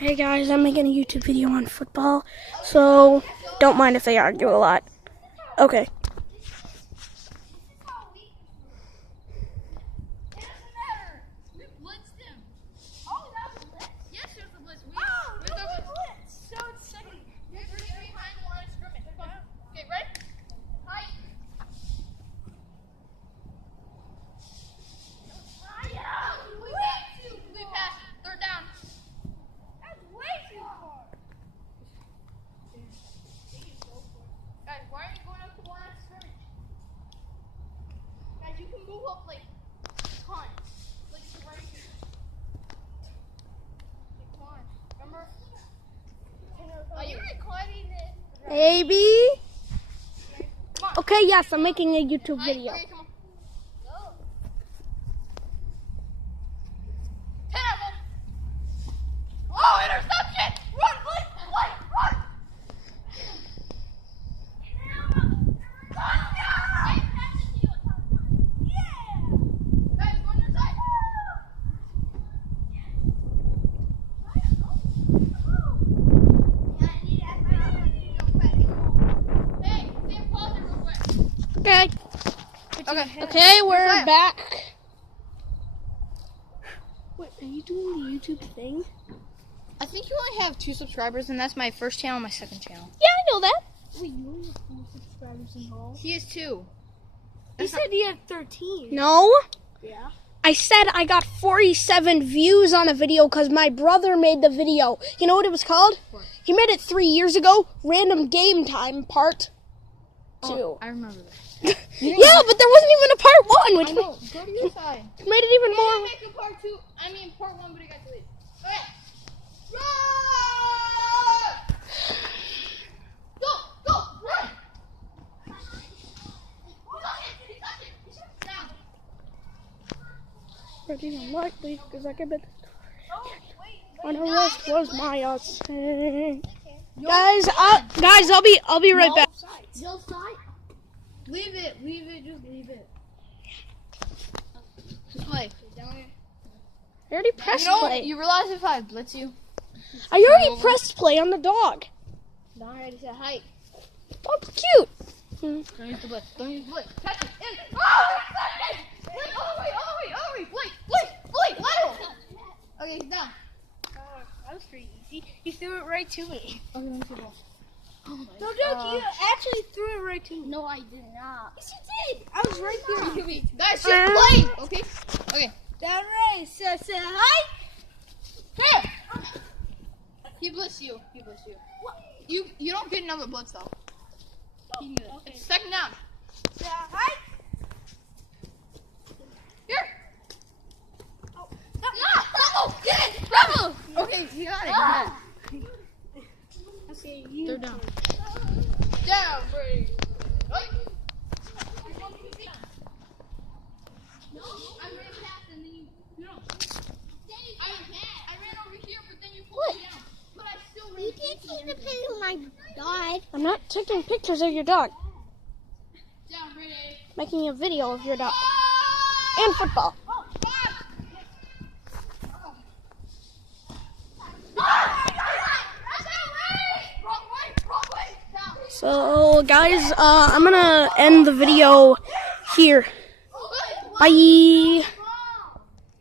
Hey guys, I'm making a YouTube video on football, so don't mind if they argue a lot. Okay. You can move up like ton. Like right here. Like, come on. Remember? Are you recording it? Maybe. Okay, yes, I'm making a YouTube video. Okay, come on. Go. 10 of them. Oh, interception! Run, Blake! Run! Okay, we're back. Wait, are you doing the YouTube thing? I think you only have 2 subscribers, and that's my first channel and my second channel. Yeah, I know that. Wait, you only have 4 subscribers in all? He has 2. He said he had 13. No. Yeah. I said I got 47 views on a video because my brother made the video. You know what it was called? What? He made it 3 years ago. Random Game Time Part 2. Oh, I remember that. Yeah, but there wasn't even a Part 1, which I know. Go to your side. made it even He more. didn't make a part 2. I mean part 1, but he got deleted. Okay. Run! Go! Run! Down. Ready unlikely because I can bet on her wrist was my assent. Guys, I'll be right back. Yo, side. Leave it, just leave it. Just play. Down here. I already pressed play. You realize if I blitz you? I already pressed play on the dog. No, I already said hi. Dog's cute. Don't use the blitz. Don't use the blitz. Catch it. In. Oh, interception! Blake, all the way. Blake, lateral. Okay, he's down. That was pretty easy. He threw it right to me. Okay, let me see the ball. Oh my No joke, you actually threw it right to me. No, I did not. Yes, you did. I was right there. Guys, she's playing. Okay. Okay. Down right. Say hi. Here. He blitzed you. What? You don't get another blitz though. You can do that. Okay. It's second down. Say hi. Here. Oh. No. Get it. Bravo. Okay, you got it. Okay, you. They're down. Down, Brady. Right. No, I ran past and then you. No. I ran over here, but then you pulled me down. But I still ran. You did take the picture of my dog. I'm not taking pictures of your dog. Down, Brady. Making a video of your dog and football. Oh, God. So, guys, I'm gonna end the video here. Bye.